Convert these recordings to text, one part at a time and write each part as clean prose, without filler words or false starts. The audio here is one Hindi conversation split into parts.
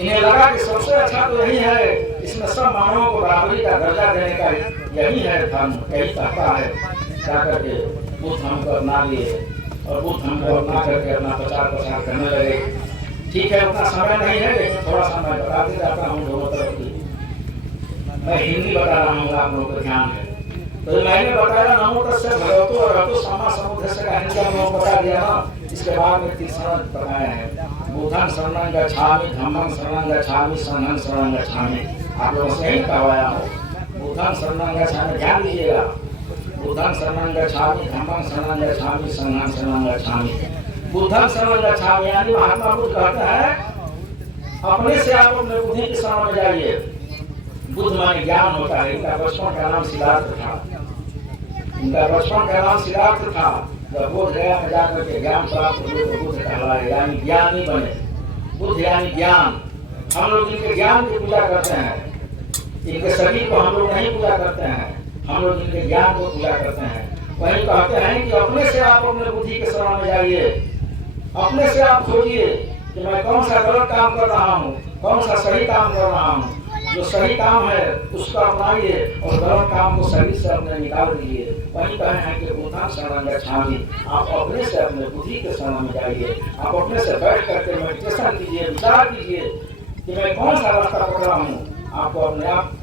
इन्हें लगा कि सबसे अच्छा तो यही है, इसमें सब मानवों को बराबरी का दर्जा देने का यही है धर्म, यही कहता है। क्या करके बुद्ध हमको अपना लिए और बुद्ध हमको अपना करके अपना प्रचार प्रसार करने लगे। ठीक है, उतना समय नहीं है, लेकिन थोड़ा सा मैं बताते जाता हूँ दोनों तरफ की। मैं हिंदी बता रहा हूँ, आप लोगों को ध्यान है। तो मैंने बताया नमो तस्से भगवतो अरहतो सम्मा सम्बुद्धस्स का हिंदी में बता दिया ना। इसके बाद में तीसरा बताया है, बुद्धं शरणं गच्छामि, धम्मं शरणं गच्छामि, संघं शरणं गच्छामि। आप लोगों से यही कहवाया हूँ, बुद्धं शरणं गच्छामि, ध्यान दीजिएगा, बुद्धं शरणं गच्छामि, धम्मं शरणं गच्छामि, संघं शरणं गच्छामि। बुद्धं शरणं गच्छामि यानी महात्मा बुद्ध कहते हैं अपने से आप अपने बुद्धि की शरण में जाइए। बुद्ध माने ज्ञान होता है। इनका बचपन का नाम सिद्धार्थ था। इनका बचपन का नाम सिद्धार्थ था। जब बोध गया में जाकर के ज्ञान प्राप्त हुए तो बुद्ध कहलाए, यानी ज्ञानी बने। बुद्ध यानी ज्ञान। हम लोग इनके ज्ञान की पूजा करते हैं, इनके शरीर को हम लोग नहीं पूजा करते हैं, हम लोग इनके ज्ञान को पूजा करते हैं। वही कहते हैं कि अपने से आप अपने बुद्धि के शरण में जाइए, अपने से आप खोजिए कि मैं कौन सा गलत काम कर रहा हूँ, कौन सा सही काम कर रहा हूँ। जो सही काम है उसको अपनाइए और गलत काम को शरीर से अपने निकाल दीजिए। वही कहे हैं कि बुद्धं शरणं गच्छामि, आप अपने से अपने बुद्धि के शरण में जाइए। आप अपने से बैठ करके मेडिटेशन कीजिए, विचार कीजिए कि मैं कौन सा रास्ता पकड़ा हूँ। आपको अपने आप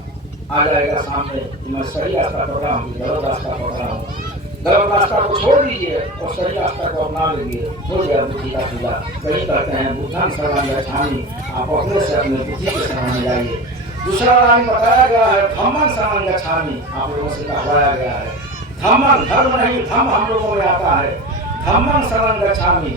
आ जाएगा सामने कि मैं सही रास्ता पकड़ा हूँ कि गलत रास्ता पकड़ा हूँ। गलत रास्ता को छोड़ दीजिए और सही रास्ता को अपना लीजिए, हो गया बुद्धि का पूजा। वही कहते हैं बुद्धं शरणं गच्छामि, आप अपने से अपने बुद्धि के शरण में जाइए। दूसरा लाइन बताया गया है धम्मं शरणं गच्छामि, आप लोगों से कहवाया गया है। धम्मं धर्म नहीं, धम्म हम लोगों में आता है। धम्मं शरणं गच्छामि,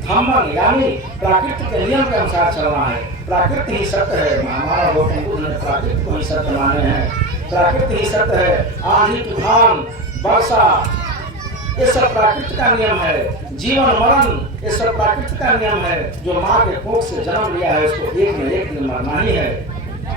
धम्मं यानी प्राकृतिक के नियम के अनुसार चलना है। प्राकृति ही सत्य है। हमारा गौतम बुद्ध ने प्राकृति को ही सत्य माने हैं। प्राकृति ही सत्य है। आंधी तूफान वर्षा ये सब प्रकृति का नियम है। जीवन मरण ये सब प्रकृति का नियम है। जो माँ के कोख से जन्म लिया है उसको एक न एक दिन मरना ही है।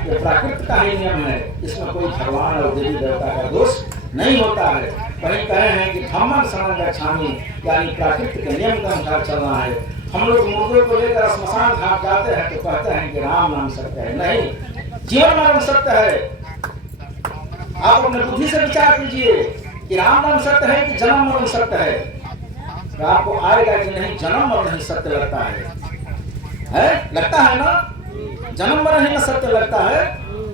ये प्रकृति का ही नियम है। इसमें कोई भगवान और देवी देवता का दोष नहीं होता है। वही कहे हैं कि धम्मं शरणं गच्छामि यानी प्रकृति के नियम के अनुसार चलना है। हम लोग मुर्दे को लेकर श्मशान घाट जाते हैं तो कहते हैं कि राम नाम सत्य है। नहीं, जीवन मरण सत्य है। आप अपने बुद्धि से विचार कीजिए कि राम नाम सत्य है कि जन्म मरण सत्य है। तो आपको आएगा कि नहीं जन्म मरण ही सत्य लगता है? लगता है ना? जन्म मरण ही सत्य लगता है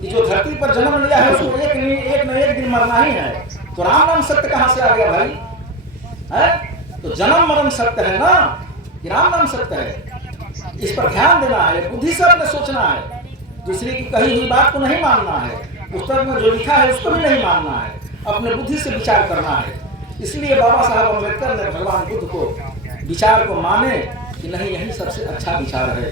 कि जो धरती पर जन्म लिया है उसको एक न एक दिन मरना ही है। तो राम नाम सत्य कहां से आ गया भाई? है तो जन्म मरण सत्य है ना कि राम नाम सत्य है। इस पर ध्यान देना है, बुद्धि से अपने सोचना है। दूसरे की कही हुई बात को नहीं मानना है। पुस्तक में जो लिखा है उसको भी नहीं मानना है। अपने बुद्धि से विचार करना है। इसलिए बाबा साहब अम्बेडकर ने भगवान बुद्ध को विचार को माने कि नहीं यही सबसे अच्छा विचार है।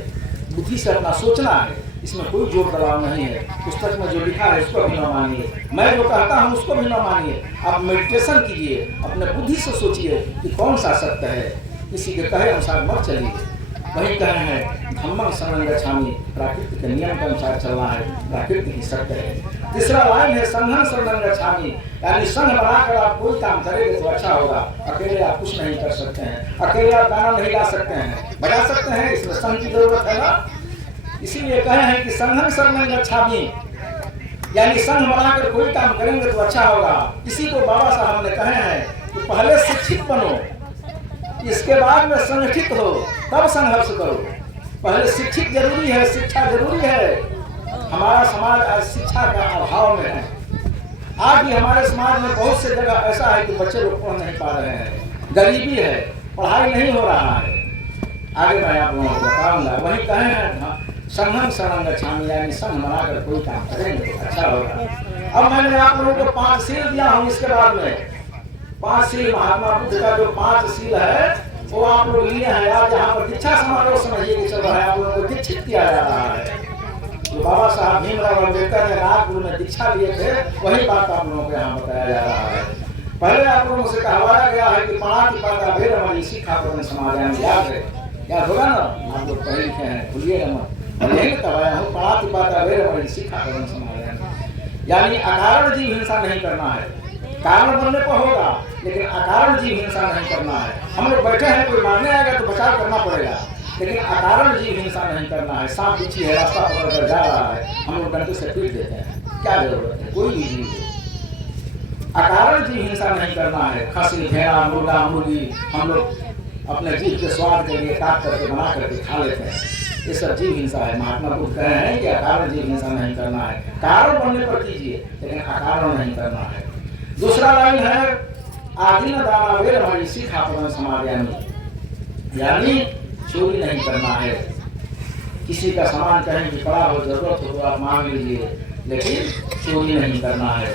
बुद्धि से अपना सोचना है, इसमें कोई जोर दबाव नहीं है। पुस्तक में जो लिखा है उसको भी न मानिए, मैं जो कहता हूँ उसको भी न मानिए। आप मेडिटेशन कीजिए, अपने बुद्धि से सोचिए कि कौन सा सत्य है। किसी के कहे अनुसार मत चलिए। वही कहे हैं धम्मं शरणं गच्छामि, प्राकृतिक के नियम के अनुसार चलना है। प्राकृतिक ही सत्य है। तीसरा लाइन है संघं शरणं गच्छामि यानी संघ बनाकर आप कोई काम करेंगे तो अच्छा होगा। अकेले आप कुछ नहीं कर सकते हैं। अकेले आप गाना नहीं गा सकते हैं, बजा सकते हैं, इसमें संघ की जरूरत है ना। इसीलिए कहे हैं कि संघं शरणं गच्छामि यानी संघ बनाकर कोई काम करेंगे तो अच्छा होगा। इसी को बाबा साहब ने कहे हैं कि पहले शिक्षित बनो, इसके बाद में संगठित हो, तब संघर्ष करो। पहले शिक्षित जरूरी है, शिक्षा जरूरी है। हमारा समाज आज शिक्षा का अभाव में है। आज भी हमारे समाज में बहुत से जगह ऐसा है कि बच्चे लोग पढ़ नहीं पा रहे हैं, गरीबी है, पढ़ाई नहीं हो रहा है। आगे मैं आप लोगों को बताऊंगा। वही कहे हैं संघं शरणं गच्छामि यानी संघ बनाकर कोई काम करेंगे तो अच्छा होगा। अब मैंने आप लोगों को 5 सील दिया हूँ। इसके बाद में 5 सील महात्मा बुद्ध का जो 5 सील है वो आप लोग लिए हैं। आज यहाँ पर दीक्षा समारोह समझिए कि चल रहा है, आप लोगों को दीक्षित किया जा रहा है। जो बाबा साहब भीमराव अम्बेडकर ने नागपुर में दीक्षा लिए थे वही बात आप लोगों को यहाँ बताया जा रहा है। पहले आप लोगों से कहवाया गया है कि पाणातिपाता वेरमणि सिक्खापदं समादयामि। याद होगा ना, आप लोग पढ़े लिखे हैं, भूलिएगा मत। यही कहवाया हूँ पाणातिपाता वेरमणि सिक्खापदं समादयामि यानी अकारण जीव हिंसा नहीं करना है। कारण बनने पर होगा लेकिन अकारण जीव हिंसा नहीं करना है। हम लोग बैठे हैं, कोई मारने आएगा तो बचाव करना पड़ेगा। लेकिन अकारण जीव हिंसा नहीं करना है। सांप बिच्छी है, रास्ता पकड़ कर जा रहा है, हम लोग डंडे से पीट देते हैं, क्या जरूरत है? कोई भी जीव हो, अकारण जीव हिंसा नहीं करना है। खसी, भेड़ा, मुर्गा, मुर्गी हम लोग अपने जीव के स्वाद के लिए काट करके बना करके खा लेते हैं, ये सब जीव हिंसा है। महात्मा बुद्ध कह रहे हैं कि अकारण जीव हिंसा नहीं करना है, कारण बनने पर कीजिए लेकिन अकारण नहीं करना है। दूसरा लाइन है आदीन दाना वेरमणि सिक्खापदं समादयामि, यानी चोरी नहीं करना है। किसी का सामान कहीं भी पड़ा हो, जरूरत हो तो आप मांग लीजिए, लेकिन चोरी नहीं करना है।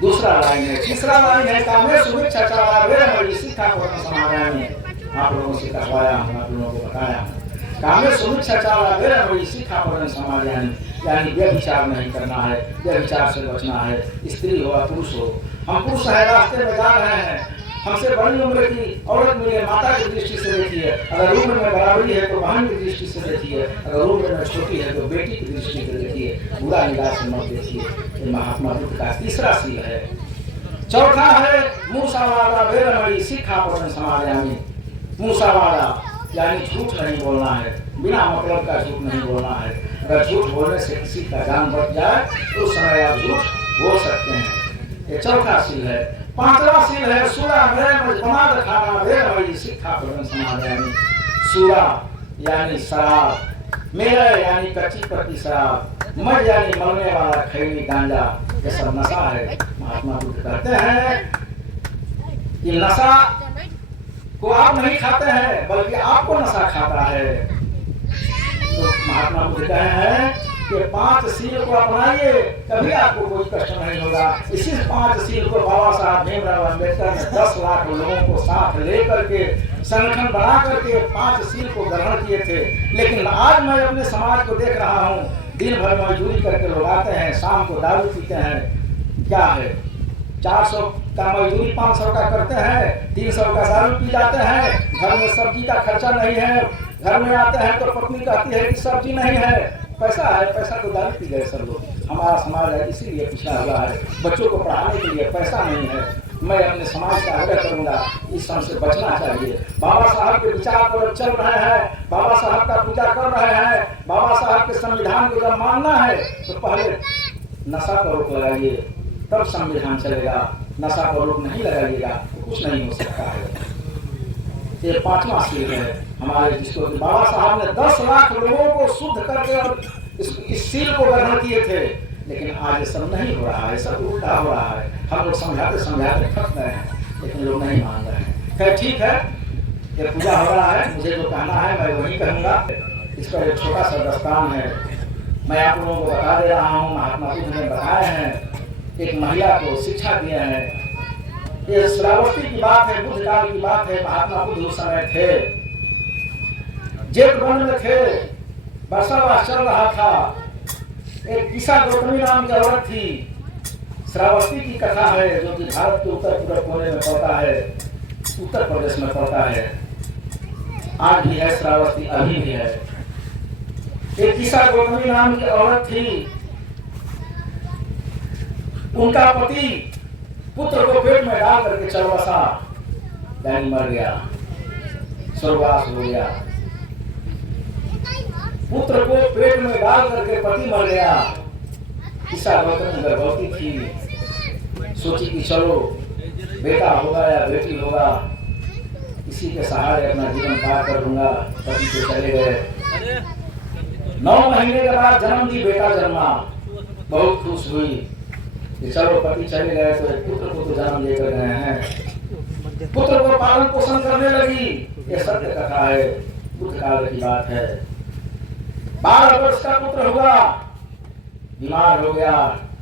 दूसरा लाइन है। तीसरा लाइन है कामे सुमिच्छाचारा वेरमणि सिक्खापदं समादयामि, आप लोगों से कहवाया हूँ, आप लोगों को बताया हूँ। कामे सुमिच्छाचारा वेरमणि सिक्खापदं समादयामि, यानी व्यभिचार नहीं करना है, व्यभिचार से बचना है। स्त्री हो या पुरुष हो, हम पुरुष है, रास्ते में जा रहे हैं, हमसे बड़ी उम्र की औरत मिले, माता की दृष्टि से देखिए, अगर उम्र में बराबरी है तो बहन की दृष्टि से देखिए, अगर उम्र में छोटी है तो बेटी की दृष्टि से देखिए, बुरा निगाह से मत देखिए। ये महात्मा बुद्ध का तीसरा सील है। चौथा है मूसावादा वेरमणि सिक्खापदं समादयामि, मूसावादा यानी झूठ नहीं बोलना है, बिना मतलब का झूठ नहीं बोलना है। अगर झूठ बोलने से किसी का जान बच जाए तो उस समय आप झूठ बोल सकते हैं, ये चौथा सील है। पांचवा सील है सूरा मद खाना वेरमणि सिक्खापदं समादयामि, सूरा यानी शराब, मेरा यानी कच्ची पक्की शराब, मद यानी मरने वाला खैनी गांजा, ये सब नशा है। महात्मा बुद्ध कहते हैं कि नशा को आप नहीं खाते हैं बल्कि आपको नशा खाता है। तो महात्मा बुद्ध कहे हैं कि 5 सील को अपनाइए, कभी आपको कोई कष्ट नहीं होगा। इसी 5 सील को बाबा साहब भीमराव अम्बेडकर ने 10 लाख लोगों को साथ लेकर के संगठन बना करके 5 सील को ग्रहण किए थे। लेकिन आज मैं अपने समाज को देख रहा हूँ, दिन भर मजदूरी करके लोग आते हैं, शाम को दारू पीते हैं। क्या है, 400 का मजदूरी 500 का करते हैं, 300 का दारू पी जाते हैं, घर में सब्जी का खर्चा नहीं है, घर में आते हैं तो पत्नी कहती है कि सब्जी नहीं है, पैसा है, पैसा तो दारू पी गए सब लोग। हमारा समाज है इसीलिए पिछड़ा हुआ है, बच्चों को पढ़ाने के लिए पैसा नहीं है। मैं अपने समाज का आग्रह करूंगा, इस सब से बचना चाहिए। बाबा साहब के विचार पर चल रहे हैं, बाबा साहब का पूजा कर रहे हैं, बाबा साहब के संविधान को जब मानना है तो पहले नशा पर रोक लगाइए, तब संविधान चलेगा। नशा पर रोक नहीं लगाइएगा तो कुछ नहीं हो सकता है। ये 5वां सील है हमारे, जिसको बाबा साहब ने 10 लाख लोगों को शुद्ध करके और इस सील को ग्रहण किए थे। लेकिन आज ये सब नहीं हो रहा है, सब उल्टा हो रहा है। हम लोग समझाते समझाते थक गए हैं, लेकिन लोग नहीं मान रहे हैं। खैर ठीक है, ये पूजा हो रहा है, मुझे जो कहना है मैं वही कहूँगा। इस पर एक छोटा सा दस्तान है, मैं आप लोगों को बता दे रहा हूँ। महात्मा बुद्ध ने बताए हैं, एक महिला को शिक्षा दिए हैं। ये श्रावस्ती की बात है, बुद्ध काल की बात है। महात्मा बुद्ध उस समय थे, जेठ वन में थे, बरसात चल रहा था। एक किसा गौतमी नाम की औरत थी। श्रावस्ती की कथा है जो कि भारत के उत्तर पूर्व कोने में पड़ता है, उत्तर प्रदेश में पड़ता है। आज भी है श्रावस्ती, अभी भी है। एक किसा गौतमी नाम की औरत थी, उनका पति पुत्र को पेट में डाल करके चल बसा, यानी मर गया, स्वर्गवास हो गया। पुत्र को पेट में डाल करके पति मर गया। किसा गौतमी गर्भवती थी, सोची कि चलो बेटा होगा या बेटी होगा, इसी के सहारे अपना जीवन पार कर लूंगा। पति को चले गए। 9 महीने के बाद जन्म दी, बेटा जन्मा, बहुत खुश हुई कि चलो पति चले गए तो एक पुत्र को तो जन्म लेकर गए हैं। पुत्र को पालन पोषण करने लगी। ये सत्य कथा है, बुद्ध काल की बात है। 12 वर्ष का पुत्र हुआ, बीमार हो गया,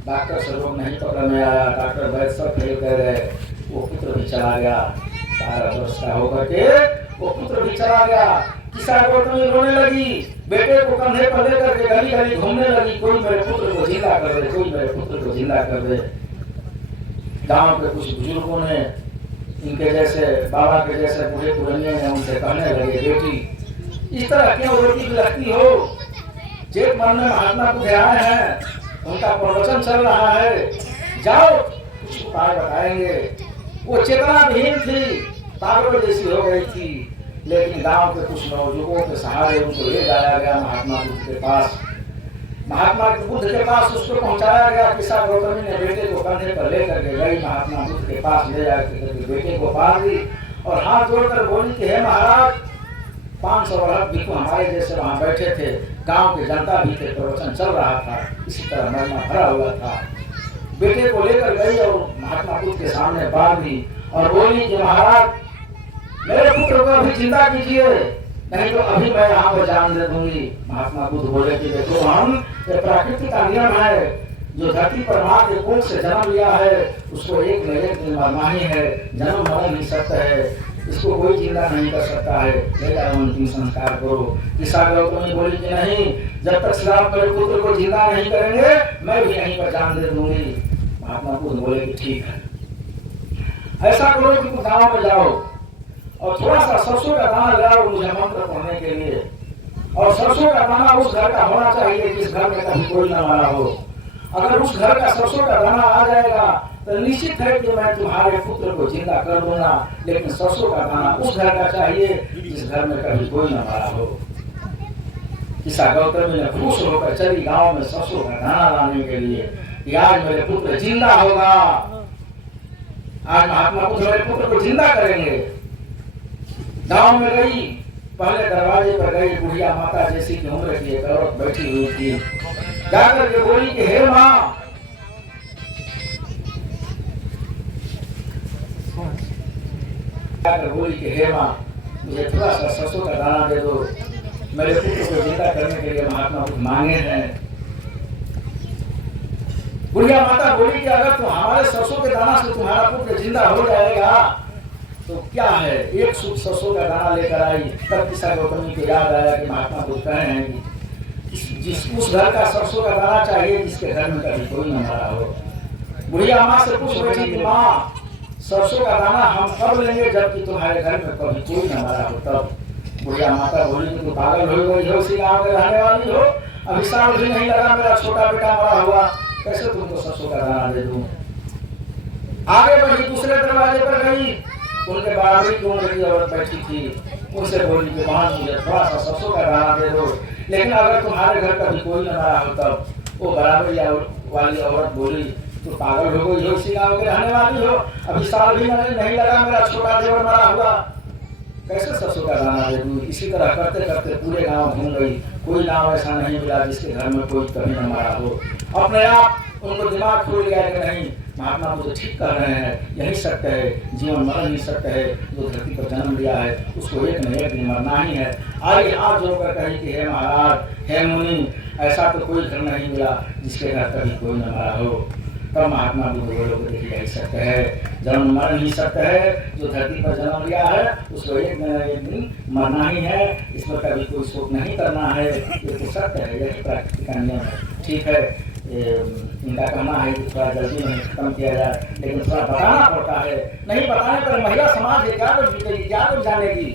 डॉक्टर से रोग नहीं पकड़ में आया, डॉक्टर वैद्य सब फेल कर गए, वो पुत्र भी चला गया। 12 वर्ष का होकर के वो पुत्र भी चला गया। किसा गौतमी रोने लगी, बेटे को कंधे पर लेकर के गली गली घूमने लगी, कोई मेरे पुत्र को जिंदा कर दे, कोई मेरे पुत्र को जिंदा कर दे। गांव के कुछ बुजुर्गों ने, इनके जैसे बाबा के जैसे बूढ़े पुराने ने उनसे कहने लगे, बेटी इस तरह क्यों रोती लगती हो? जेठ मन में महात्मा बुद्ध आए हैं, उनका प्रवचन चल रहा है, जाओ कुछ उपाय बताएंगे। वो चेतना विहीन थी, पागल जैसी हो गई थी। लेकिन गांव के कुछ नौजुवकों के सहारे उनको ले जाया गया महात्मा बुद्ध के पास। महात्मा बुद्ध के पास उसको पहुंचाया गया। किसा गौतमी ने बेटे को कंधे पर लेकर के गई, महात्मा बुद्ध के पास ले जाकर बेटे को पाल दी और हाथ जोड़कर बोली कि हे महाराज, 500 वर्ष भिक्षु हमारे जैसे वहां बैठे थे, गांव के जनता भी थे, प्रवचन चल रहा था, इसी तरह महिमा भरा हुआ था। बेटे को लेकर गई और महात्मा बुद्ध के सामने बांध दी और बोली कि महाराज, मेरे पुत्र को अभी जिंदा कीजिए, नहीं तो अभी मैं यहाँ पर जान दे दूंगी। महात्मा बुद्ध बोले कि देखो हम, ये प्रकृति का नियम है, जो धरती पर मां के कोख से जन्म लिया है उसको एक न एक दिन मरना ही है, जन्म मरण नहीं सकता है, इसको कोई जिंदा नहीं कर सकता है, ले जाओ अंतिम संस्कार करो। किसा गौतमी बोली कि नहीं, जब तक श्राप मेरे पुत्र को जिंदा नहीं करेंगे मैं भी यहीं पर जान दे दूंगी। महात्मा बुद्ध बोले कि ठीक है, ऐसा करो कि तुम गाँव में जाओ और थोड़ा सा सरसों का दाना लाओ मुझे मंत्र पढ़ने के लिए, और सरसों का दाना उस घर का होना चाहिए जिस घर में कभी कोई न मरा हो। अगर उस घर का सरसों का दाना आ जाएगा तो निश्चित है कि मैं तुम्हारे पुत्र को जिंदा कर दूंगा, लेकिन सरसों का दाना उस घर का चाहिए जिस घर में कभी कोई न मरा हो। किसा गौतमी ने खुश होकर चली गांव में सरसों का दाना लाने के लिए कि आज मेरे पुत्र जिंदा होगा, आज महात्मा बुद्ध मेरे पुत्र को जिंदा करेंगे। गांव में गई, पहले दरवाजे पर गई, बुढ़िया माता जैसी की उम्र की एक औरत बैठी हुई थी, जाकर के बोली कि हे माँ, जाकर बोली कि हे माँ, मुझे थोड़ा सा सरसों का दाना दे दो, मेरे पुत्र को जिंदा करने के लिए महात्मा बुद्ध मांगे हैं। बुढ़िया माता बोली कि अगर तुम हमारे सरसों के दाना से तुम्हारा पुत्र जिंदा हो जाएगा तो क्या है, एक सूप सरसों का दाना लेकर आई। तब किसा गौतमी को याद आया कि महात्मा बुद्ध कहे हैं कि जिस उस घर का सरसों का दाना चाहिए जिसके घर में कभी कोई न मरा हो। बुढ़िया माँ से पूछ बैठी कि माँ, सरसों का दाना हम कब लेंगे जबकि तुम्हारे घर में कभी कोई न मरा हो। तब बुढ़िया माता बोली कि तुम पागल हो गई हो, उसी गाँव में रहने वाली हो, अभी साल भी नहीं लगा मेरा छोटा बेटा मरा हुआ, कैसे तुमको सरसों का दाना दे दूं। आगे बढ़ी, दूसरे दरवाजे पर गई, उनके बराबरी की उम्र की औरत बैठी थी, उनसे बोली कि वहां मुझे थोड़ा सा सरसों का दाना दे दो, लेकिन अगर तुम्हारे घर कभी कोई न रहा हो। तब वो बराबरी वाली औरत बोली, तो पागल हो गई हो, इसी गाँव के रहने वाली हो, अभी साल भी नहीं लगा मेरा छोटा देवर मरा हुआ, कैसे सरसों का दाना दे दूं। इसी तरह करते करते पूरे गाँव घूम गई, कोई गाँव ऐसा नहीं मिला जिसके घर में कोई कभी न मरा हो। अपने आप उनको दिमाग खुल गया कि नहीं, महात्मा मुझे ठीक कर रहे हैं, यही सत्य है, जीवन मरण ही सत्य है, जो धरती पर जन्म लिया है उसको एक न एक दिन मरना ही है। आइए हाथ जोड़कर कही कि हे महाराज, हे मुनि, ऐसा तो कोई घर नहीं मिला जिसके घर कभी कोई न मरा हो। तब महात्मा बुद्ध बोलो कि देखिए यही सत्य है, जन्म मरण ही सत्य है, जो धरती पर जन्म लिया है उसको एक न एक दिन मरना ही है, इस पर कभी कोई शोक नहीं करना है, ये तो सत्य है, यही प्रकृति का नियम है। ठीक है, इनका कहना है कि थोड़ा जल्दी में खत्म किया जाए, लेकिन थोड़ा बताना पड़ता है, नहीं बताने पर महिला समाज क्या कुछ जानेगी।